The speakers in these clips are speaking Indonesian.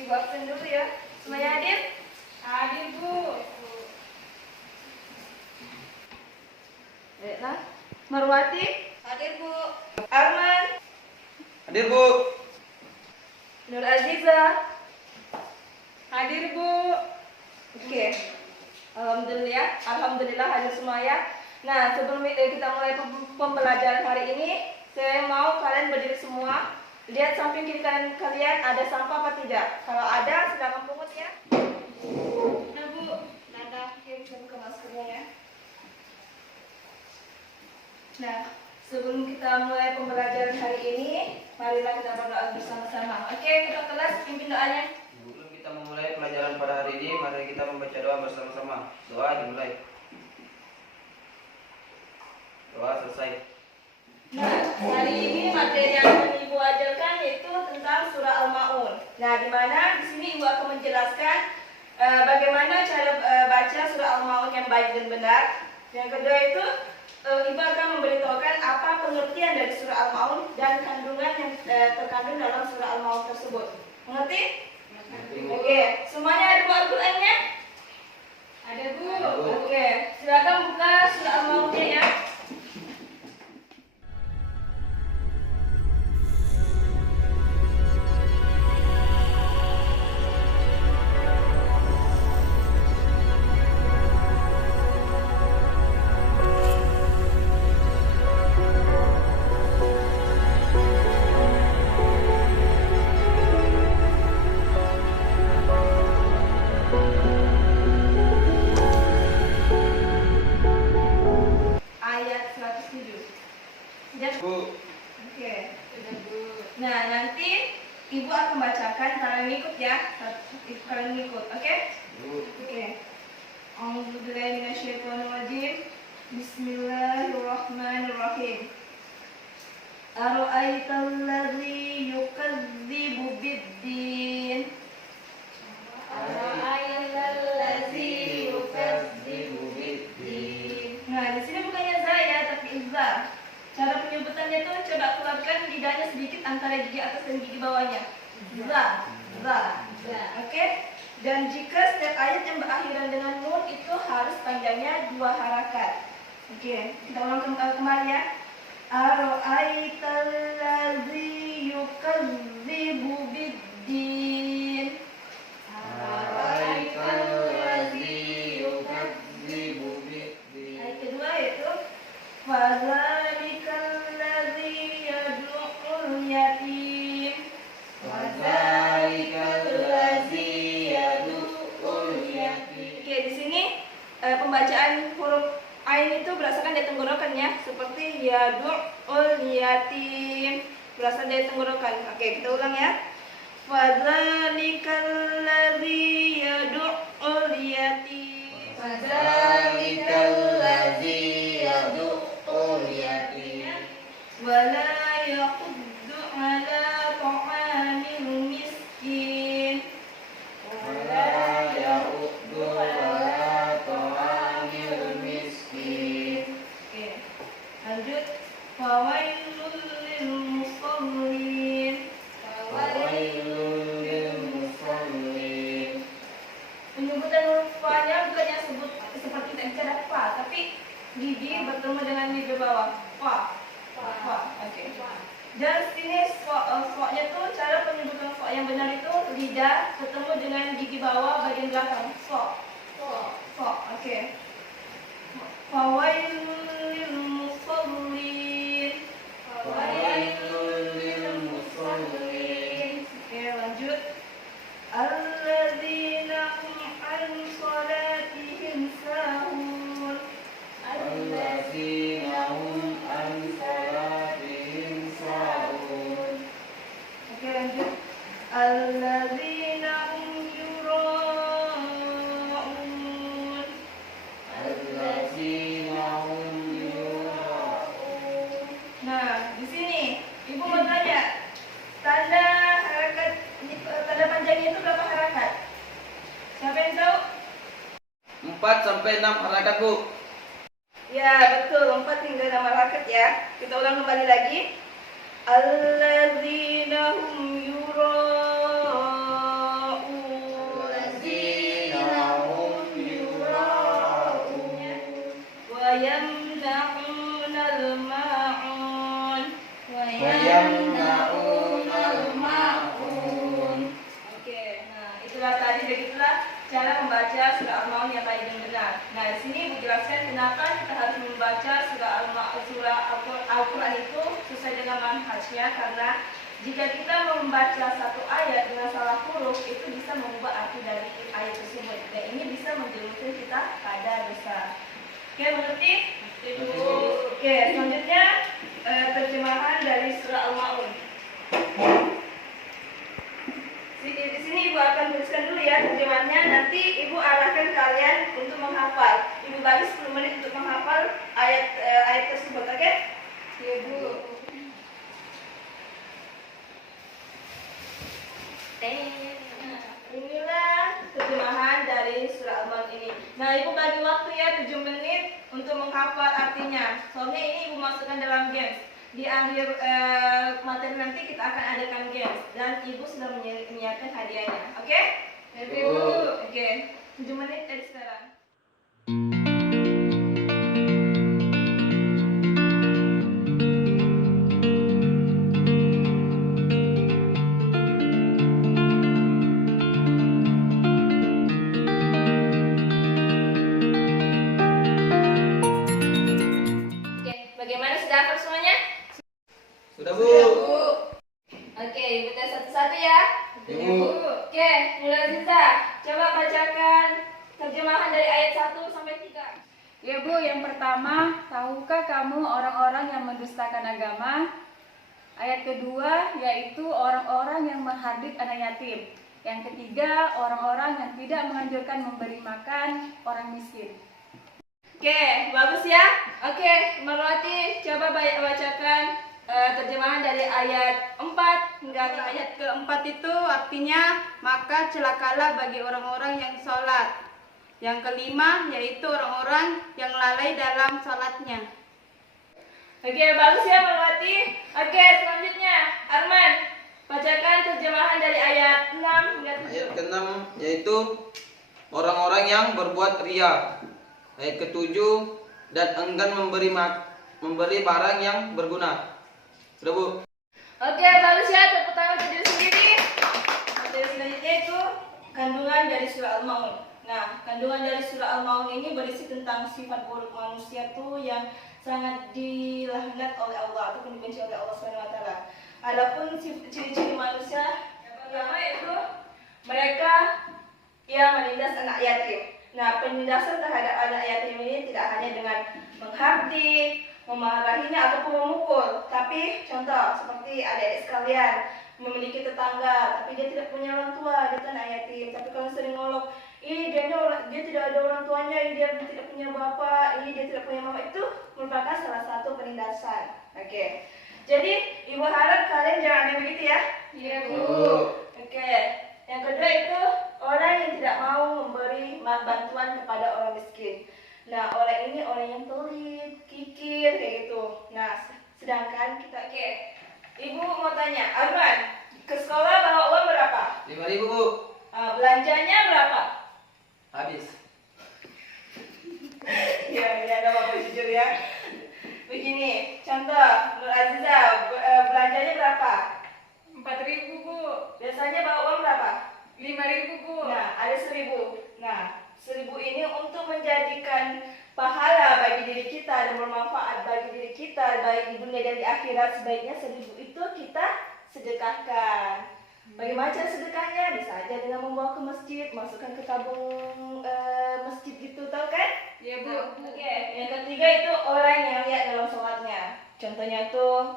Ibu absen dulu ya. Semuanya hadir? Hadir, Bu. Baiklah. Marwati? Hadir, Bu. Arman? Hadir, Bu. Nur Aziza? Hadir, Bu. Oke. Alhamdulillah hadir semua ya. Nah, sebelum kita mulai pembelajaran hari ini, saya mau kalian berdiri semua. Lihat samping kiri kanan kalian ada sampah apa tidak? Kalau ada, silakan pungut ya. Nah, Bu. Nada. Oke, bisa buka maskernya ya. Nah, sebelum kita mulai pembelajaran hari ini, marilah kita berdoa bersama-sama. Oke, ketua kelas pimpin doanya. Sebelum kita memulai pelajaran pada hari ini, mari kita membaca doa bersama-sama. Doa dimulai. Doa selesai. Nah, hari ini materi yang akan Ibu ajarkan yaitu tentang surah Al-Maun. Nah, di mana di sini Ibu akan menjelaskan bagaimana cara baca surah Al-Maun yang baik dan benar. Yang kedua itu Ibu akan memberitahukan apa pengertian dari surah Al-Maun dan kandungan yang terkandung dalam surah Al-Maun tersebut. Mengerti? Oke, semuanya ada buku Al-Qur'annya? Ada, Bu. Oke, silakan buka surah Al-Maunnya ya. Ayat 107. Sudah? Bu. Oke. Sudah, Bu. Nah, nanti Ibu akan bacakan, kalian ikut ya. Kalian ikut, oke? Bu. Oke. A'udzubillahi minasyaitonirrajim. Bismillahirrahmanirrahim. Ara'aital ladzi yukadzibu biddin. Nah, di sini bukannya Zaya tapi Izza. Cara penyebutannya tuh coba keluarkan lidahnya sedikit antara gigi atas dan gigi bawahnya. Za, za. Oke? Dan jika setiap ayat yang berakhiran dengan nun itu harus panjangnya 2 harakat. Oke, kita ulang kembali ya. Ara'aital ladzi yukadzibu biddin. Ayat kedua yaitu Fadzalikal ladzi yad'ul yatim. Oke, di sini pembacaan huruf ain itu berdasarkan dari tenggorokan ya, seperti yad'ul yatim berasal dari tenggorokan. Oke, kita ulang ya. Fadzalikal ladzi yad'ul yatim. Wala yahuddu ala ta'amil miskin. Oke, lanjut. Fawailul lil musallin. Penyebutan huruf fa-nya bukannya sebut seperti tadi ada fa, tapi gigi bertemu dengan gigi bawah. Fa. Oke. Dan sini fa-nya tuh cara penyebutan fa yang benar itu lidah ketemu dengan gigi bawah bagian belakang. Fa. Oke. Fawailul lil musallin. Oke, lanjut. Alladzina hum an salatihim sahun. Oke, lanjut. Alladzina hum yura'un. Nah, di sini Ibu mau tanya, tanda panjangnya itu berapa harakat? Siapa yang tahu? 4 sampai 6 harakat, Bu. Ya, betul. 4 hingga 6 harakat ya. Kita ulang kembali lagi. Alladzina hum yura'un. digunakan kita harus membaca surah Al-Quran itu sesuai dengan manhajnya, karena jika kita membaca satu ayat dengan salah huruf itu bisa mengubah arti dari ayat tersebut, dan ini bisa menjerumuskan kita pada dosa. Oke, mengerti? Ibu. Oke, selanjutnya terjemahan dari surah Al-Ma'un. Di sini ibu akan tuliskan dulu ya terjemahannya, nanti ibu arahkan kalian untuk menghafal. Ibu bagi 10 menit untuk menghafal ayat tersebut, oke? Iya, Bu. Inilah terjemahan dari surah Al-Ma'un ini. Nah, ibu bagi waktu ya 7 menit untuk menghafal artinya. Soalnya ini ibu masukkan dalam games. Di akhir materi nanti kita akan adakan games dan ibu sudah menyiapkan hadiahnya. Oke? Ibu. Oke. 7 menit dari sekarang. Oke, bagaimana sudah hafal semuanya? Sudah, Bu. Oke, ibu tes satu-satu ya. Ibu. Oke, mulai Ziza. Coba bacakan terjemahan dari ayat 1 sampai 3. Ya, Bu, yang pertama, tahukah kamu orang-orang yang mendustakan agama? Ayat kedua, yaitu orang-orang yang menghardik anak yatim. Yang ketiga, orang-orang yang tidak menganjurkan memberi makan orang miskin. Oke, bagus ya. Oke, Marwati, coba bacakan terjemahan dari ayat 4 hingga ayat Keempat itu artinya maka celakalah bagi orang-orang yang sholat. Yang kelima yaitu orang-orang yang lalai dalam sholatnya. Oke, bagus ya Marwati. Oke, selanjutnya Arman, bacakan terjemahan dari ayat 6 hingga 7. Ayat ke-6 yaitu orang-orang yang berbuat ria. Ayat ke-7, dan enggan memberi barang yang berguna. Sudah, Bu. Oke, bagus ya. Tepuk tangan untuk diri sendiri. Materi selanjutnya itu kandungan dari surah Al-Ma'un. Nah, kandungan dari surah Al-Ma'un ini berisi tentang sifat buruk manusia tuh yang sangat dilaknat oleh Allah ataupun dibenci oleh Allah SWT. Adapun ciri-ciri manusia yang pertama yaitu mereka yang menindas anak yatim. Nah, penindasan terhadap anak yatim ini tidak hanya dengan menghardik, memarahinya ataupun memukul, tapi contoh seperti adik-adik sekalian memiliki tetangga tapi dia tidak punya orang tua, dia anak yatim, tapi kalau sering ngolok, ini dia tidak ada orang tuanya, ini dia tidak punya bapak, ini dia tidak punya mama, itu merupakan salah satu penindasan. Oke. Jadi ibu harap kalian jangan ada begitu ya. Iya, Bu. Oke. Yang kedua itu orang yang tidak mau memberi bantuan kepada orang miskin. Nah, orang ini orang yang pelit, kikir, kayak gitu. Nah, sedangkan kita, oke. Ibu mau tanya, Arman, ke sekolah bawa uang berapa? 5.000, Bu. Belanjanya berapa? Habis. Ya, nggak apa-apa, jujur ya. Begini, contoh, Nur Aziza, belanjanya berapa? 4.000, Bu. Biasanya bawa uang berapa? 5.000, Bu. Nah, ada 1.000. Nah, 1.000 ini untuk menjadikan pahala bagi diri kita dan bermanfaat bagi diri kita baik di dunia dan di akhirat, sebaiknya 1.000 itu kita sedekahkan. Bagaimana cara sedekahnya? Bisa aja dengan membawa ke masjid, masukkan ke tabung masjid gitu, tahu kan? Iya, Bu. Oke, yang ketiga itu orang yang lihat dalam sholatnya. Contohnya tuh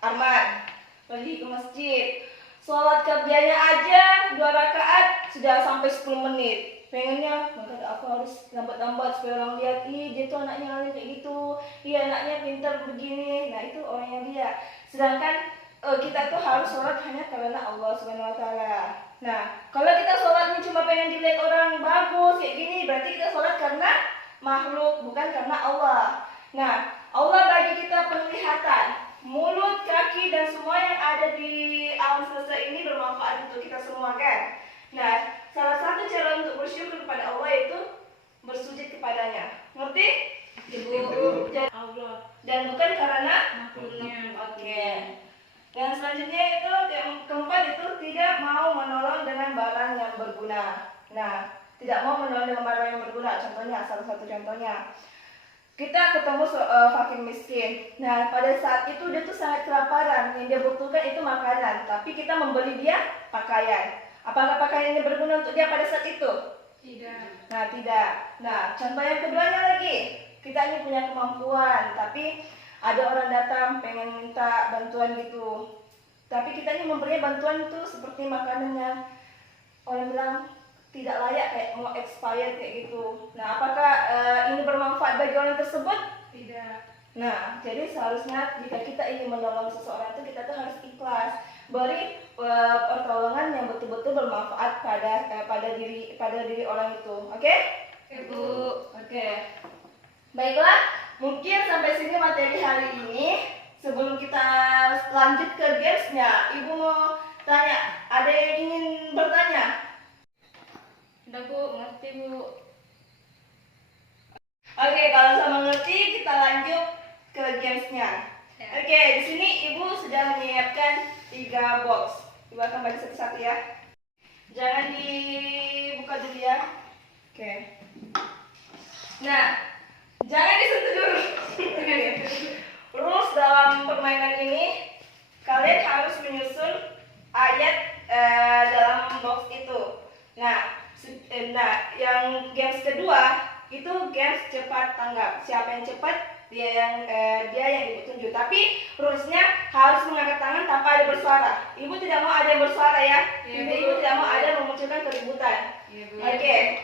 Arman pergi ke masjid, sholat kerjanya aja 2 rakaat sudah sampai 10 menit. Pengennya, maka aku harus lambat-lambat supaya orang lihat, ih dia tuh anaknya alim kayak gitu, iya anaknya pintar begini. Nah itu orang yang lihat. Sedangkan kita tuh harus sholat hanya karena Allah Subhanahu Wa Taala. Nah kalau kita sholatnya cuma pengen dilihat orang bagus kayak gini, berarti kita sholat karena makhluk bukan karena Allah. Nah Allah bagi kita penglihatan, mulut, kaki dan semua yang ada di alam semesta ini bermanfaat untuk kita semua kan. Nah salah satu cara untuk bersyukur kepada Allah itu bersujud kepadanya. Ngerti? Ibu. Dan bukan karena makhluknya. Oke. Dan selanjutnya itu yang keempat itu tidak mau menolong dengan barang yang berguna. Nah, tidak mau menolong dengan barang yang berguna. Contohnya, salah satu contohnya, kita ketemu fakir miskin. Nah, pada saat itu dia tuh sangat kelaparan, yang dia butuhkan itu makanan, tapi kita membeli dia pakaian. Apakah pakaian ini berguna untuk dia pada saat itu? Tidak. Nah, tidak. Nah, contoh yang keduanya lagi, kita ini punya kemampuan, tapi ada orang datang pengen minta bantuan gitu. Tapi kita ini memberinya bantuan itu seperti makanan yang orang bilang tidak layak, kayak mau expired kayak gitu. Nah, apakah ini bermanfaat bagi orang tersebut? Tidak. Nah, jadi seharusnya jika kita ingin menolong seseorang itu kita tuh harus ikhlas, beri pertolongan yang betul-betul bermanfaat pada diri orang itu. Oke? Ibu. Oke. Baiklah, mungkin sampai sini materi hari ini. Sebelum kita lanjut ke gamesnya, Ibu mau tanya, ada yang ingin bertanya? Udah Bu, ngerti Bu. Oke, kalau sama ngerti, kita lanjut ke gamesnya. Ya. Oke, di sini Ibu sudah menyiapkan 3 box. Ibu akan bagi satu-satu ya. Jangan dibuka dulu ya. Oke. Nah, jangan disentuh dulu. Rules dalam permainan ini, kalian harus menyusun ayat dalam box itu. Nah, yang games kedua itu games cepat tanggap. Siapa yang cepat dia yang ditunjuk. Tapi rulesnya harus mengangkat tangan tanpa ada bersuara. Ibu tidak mau ada yang bersuara ya. Ibu tidak mau ada memunculkan keributan. Oke.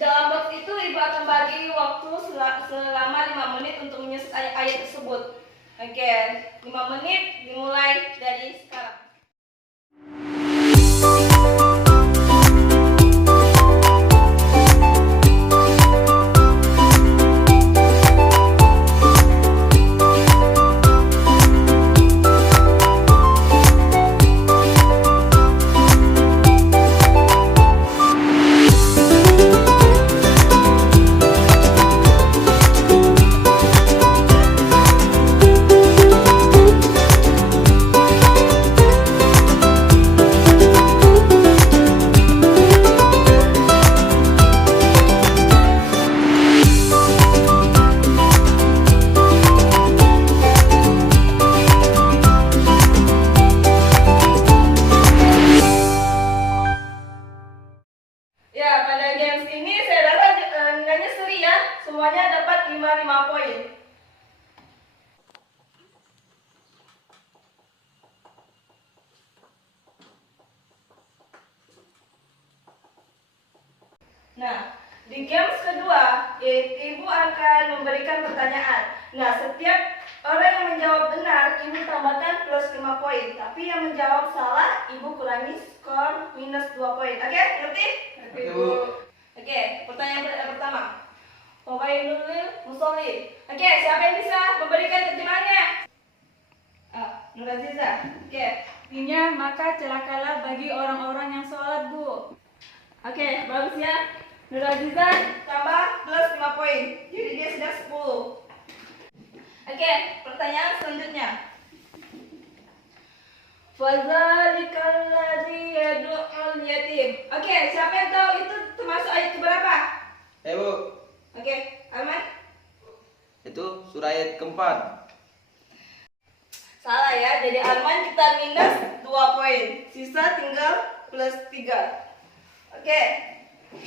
Dalam box itu Ibu akan bagi waktu selama 5 menit untuk menyusun ayat tersebut. Oke, 5 menit dimulai dari sekarang. Ya, pada games ini saya rasa nilainya seri ya. Semuanya dapat 5 poin. Nah, di games kedua, Ibu akan memberikan pertanyaan. Nah, setiap orang yang menjawab benar, Ibu tambahkan plus 5 poin. Tapi yang menjawab salah, Ibu kurangi skor minus 2 poin. Oke, ngerti? Ibu. Oke, pertanyaan pertama. Wabarakatuh musolli. Oke, siapa yang bisa memberikan terjemahannya? Nur Aziza. Oke. Artinya, maka celakalah bagi orang-orang yang sholat Bu. Oke, bagus ya. Nur Aziza tambah plus 5 poin. Jadi dia sudah 10. Oke, pertanyaan selanjutnya. Fadzalikal ladzi yad'ul yatim. Oke, siapa yang tahu itu termasuk ayat keberapa? Bu. Oke, Arman? Itu surah ayat keempat. Salah ya, jadi Arman kita minus 2 poin. Sisa tinggal plus 3. Oke,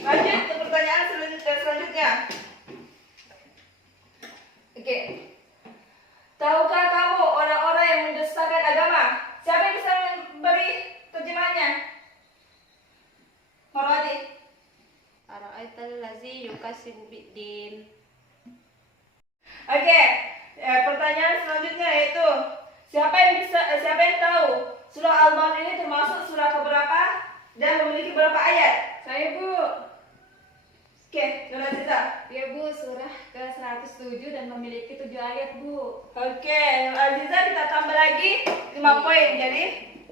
lanjut ke pertanyaan selanjutnya. Oke. Tahukah kamu orang-orang yang mendustakan agama? Siapa yang bisa memberi terjemahannya? Marwati. Ara'aital ladzi yukadzibu biddin. Oke, pertanyaan selanjutnya yaitu siapa yang tahu surah Al-Baqarah ini termasuk surah keberapa dan memiliki berapa ayat? Saya Bu. Oke, Nur Aziza. Ya Bu, surah ke-107 dan memiliki 7 ayat Bu. Oke, Nur Aziza kita tambah lagi 5 poin. Jadi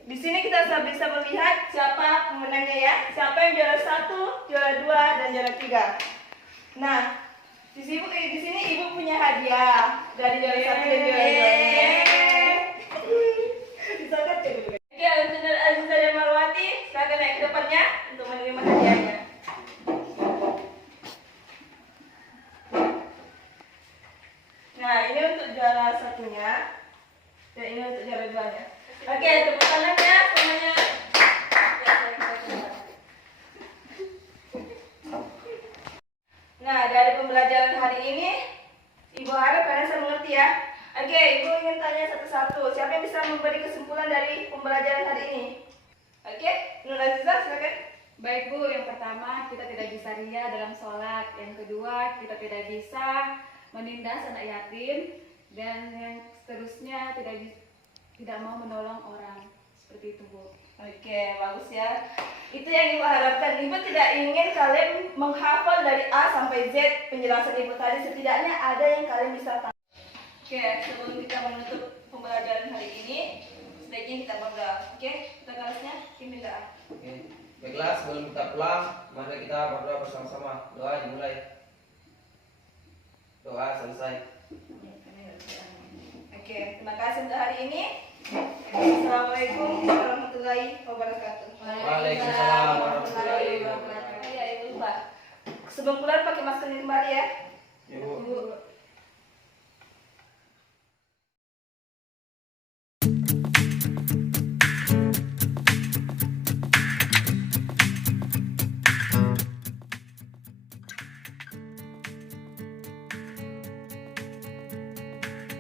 di sini kita bisa melihat siapa pemenangnya ya. Siapa yang juara 1, juara 2, dan juara 3. Nah, di sini Ibu punya hadiah dari juara 1 dan juara 2. Disokat ya Bu. Oke, untuk Nur Aziza dan Marwati, silakan naik ke depannya untuk menerima hadiahnya. Aziza, silakan. Baik Bu, yang pertama kita tidak bisa ria dalam sholat. Yang kedua kita tidak bisa menindas anak yatim. Dan yang seterusnya tidak mau menolong orang. Seperti itu Bu. Oke, bagus ya. Itu yang Ibu harapkan. Ibu tidak ingin kalian menghafal dari A sampai Z penjelasan Ibu tadi. Setidaknya ada yang kalian bisa tahu. Oke, sebelum kita menutup pembelajaran hari ini, sebaiknya kita berdoa. Oke, kita kelasnya Bismillah. Oke. Baiklah, sebelum kita pulang, mari kita berdoa bersama-sama. Doa dimulai. Doa selesai. Oke, terima kasih untuk hari ini. Assalamualaikum warahmatullahi wabarakatuh. Waalaikumsalam warahmatullahi wabarakatuh. Ya, Ibu lupa. Sebelum pulang pakai masker kembali ya. Ibu.